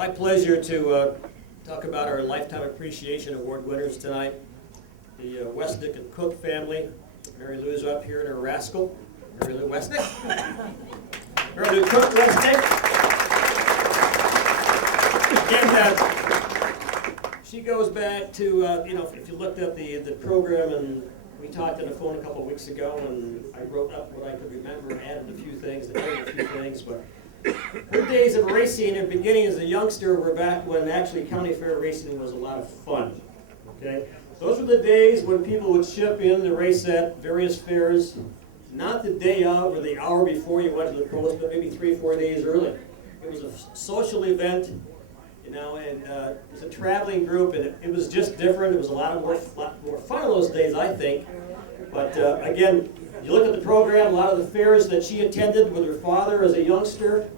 My pleasure to talk about our Lifetime Appreciation Award winners tonight. The Westnick and Cook family. Mary Lou's up here in her rascal. Mary Lou Westnick. Mary Lou Cook Westnick. And she goes back to, if you looked at the program, and we talked on the phone a couple of weeks ago, and I wrote up what I could remember and added a few things, but her days of racing and beginning as a youngster were back when actually county fair racing was a lot of fun. Okay, those were the days when people would ship in to race at various fairs, not the day of or the hour before you went to the pros, but maybe 3 or 4 days early. It was a social event, and it was a traveling group, and it was just different. It was a lot more fun those days, I think. But again, you look at the program, a lot of the fairs that she attended with her father as a youngster,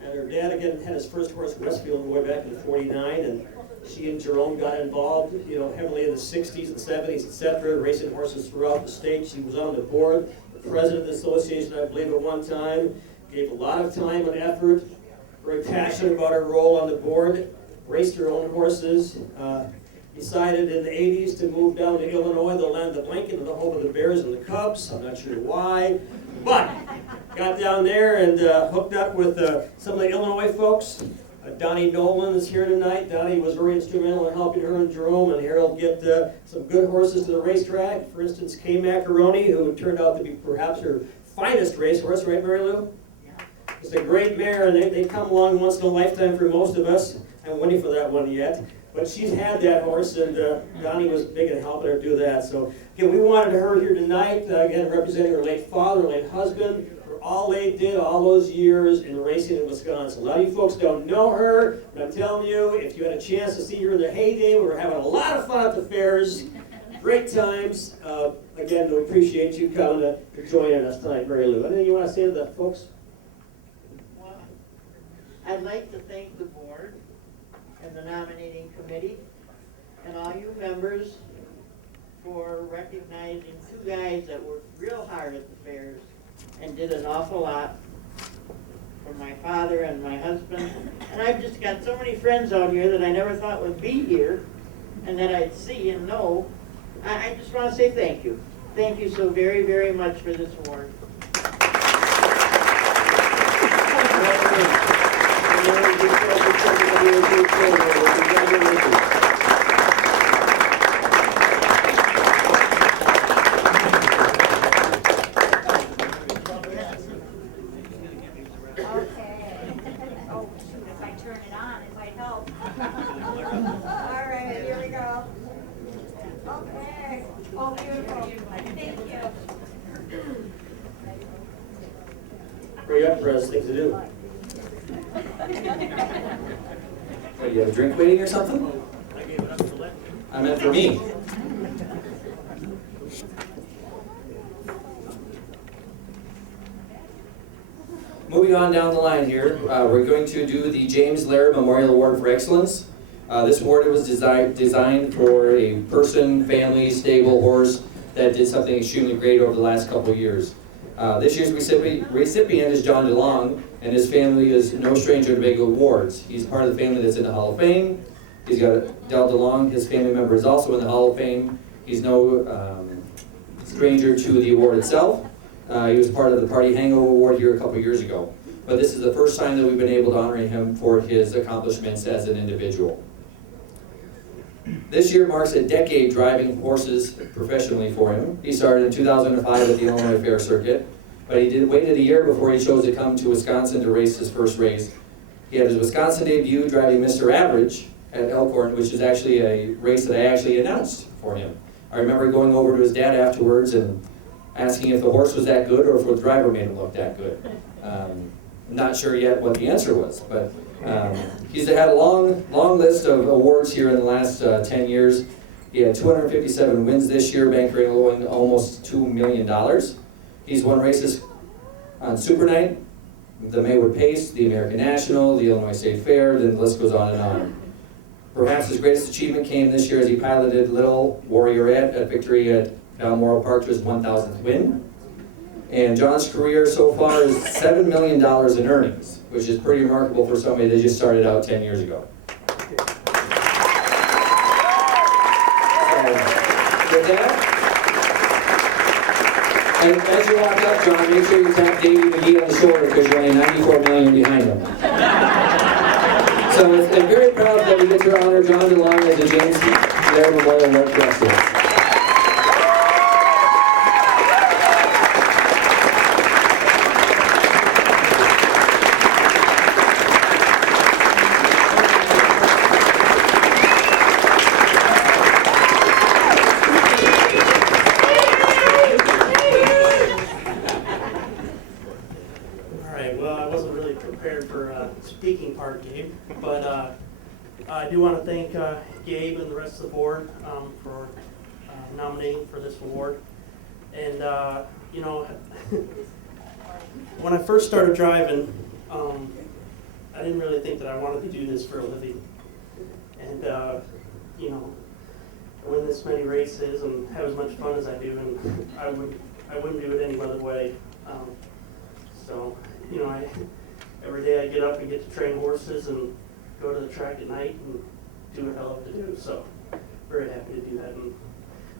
and her dad again had his first horse, Westfield, way back in '49, and she and Jerome got involved, heavily in the '60s and '70s, etc., racing horses throughout the state. She was on the board, the president of the association, I believe, at one time. Gave a lot of time and effort. Very passionate about her role on the board. Raced her own horses. Decided in the '80s to move down to Illinois, the land of the blanket, in the home of the Bears and the Cubs. I'm not sure why, but got down there and hooked up with some of the Illinois folks. Donnie Nolan is here tonight. Donnie was very instrumental in helping her and Jerome and Harold get some good horses to the racetrack. For instance, Kay Macaroni, who turned out to be perhaps her finest racehorse, right, Mary Lou? Yeah. It's a great mare, and they come along once in a lifetime for most of us. I'm waiting for that one yet. But she's had that horse, and Donnie was big in helping her do that. So, again, we wanted her here tonight, again, representing her late father, late husband, for all they did all those years in racing in Wisconsin. A lot of you folks don't know her, but I'm telling you, if you had a chance to see her in the heyday, we were having a lot of fun at the fairs. Great times. Again, we appreciate you coming to joining us tonight, Mary Lou. Anything you want to say to the folks? Well, I'd like to thank the board and the nominating committee and all you members for recognizing 2 guys that worked real hard at the fairs and did an awful lot for my father and my husband. And I've just got so many friends out here that I never thought would be here and that I'd see and know. I just want to say thank you. Thank you so very, very much for this award. Hurry up, Perez, things to do. What, you have a drink waiting or something? I gave it up to Lynn. I meant for me. Moving on down the line here, we're going to do the James Laird Memorial Award for Excellence. This award was designed for a person, family, stable horse that did something extremely great over the last couple of years. This year's recipient is John DeLong, and his family is no stranger to big awards. He's part of the family that's in the Hall of Fame. He's got Del DeLong, his family member is also in the Hall of Fame. He's no stranger to the award itself. He was part of the Party Hangover Award here a couple years ago. But this is the first time that we've been able to honor him for his accomplishments as an individual. This year marks a decade driving horses professionally for him. He started in 2005 at the Illinois Fair Circuit, but he waited a year before he chose to come to Wisconsin to race his first race. He had his Wisconsin debut driving Mr. Average at Elkhorn, which is actually a race that I actually announced for him. I remember going over to his dad afterwards and asking if the horse was that good or if the driver made him look that good. Not sure yet what the answer was, but he's had a long list of awards here in the last 10 years. He had 257 wins this year, banking almost $2 million. He's won races on Super Night, the Maywood Pace, the American National, the Illinois State Fair, then the list goes on and on. Perhaps his greatest achievement came this year as he piloted Little Warriorette at victory at Balmoral Park to his 1,000th win. And John's career so far is $7 million in earnings, which is pretty remarkable for somebody that just started out 10 years ago. So, with that, and as you walk up, John, make sure you tap Davey McGee on the shoulder because you're only 94 million behind him. So I'm very proud that we get to honor John DeLong as the James Lair Memorial Red Cross. Speaking part, Gabe, but I do want to thank Gabe and the rest of the board for nominating for this award. And you know, when I first started driving, I didn't really think that I wanted to do this for a living. And you know, win this many races and have as much fun as I do, and I wouldn't do it any other way. So you know, every day I get up and get to train horses and go to the track at night and do what I love to do. So very happy to do that. And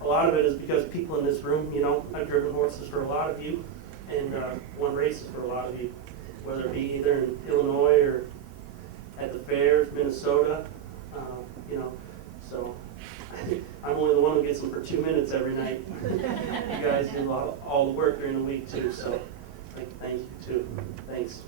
a lot of it is because people in this room, you know, I've driven horses for a lot of you and won races for a lot of you, whether it be either in Illinois or at the fairs, Minnesota, you know. So I'm only the one who gets them for 2 minutes every night. You guys do all the work during the week too. So thank you too. Thanks.